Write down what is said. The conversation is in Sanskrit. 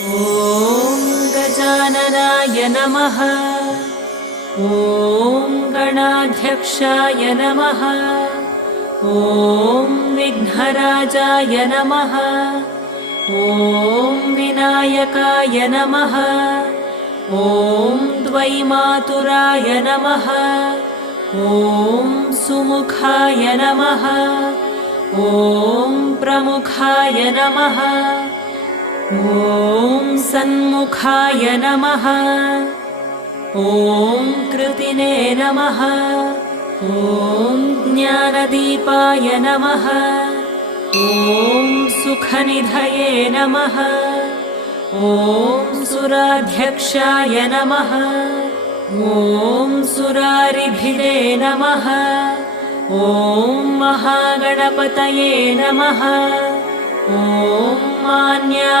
ॐ गजाननाय नमः। ॐ गणाध्यक्षाय नमः। ॐ विघ्नराजाय नमः। ॐ विनायकाय नमः। ॐ द्वैमातुराय नमः। ॐ सुमुखाय नमः। ॐ प्रमुखाय नमः। ॐ सन्मुखाय नमः। ॐ कृतिने नमः। ॐ ज्ञानदीपाय नमः। ॐ सुखनिधये नमः। ॐ सुराध्यक्षाय नमः। ॐ सुरारिभिदे नमः। ॐ महागणपतये नमः। ॐ मान्या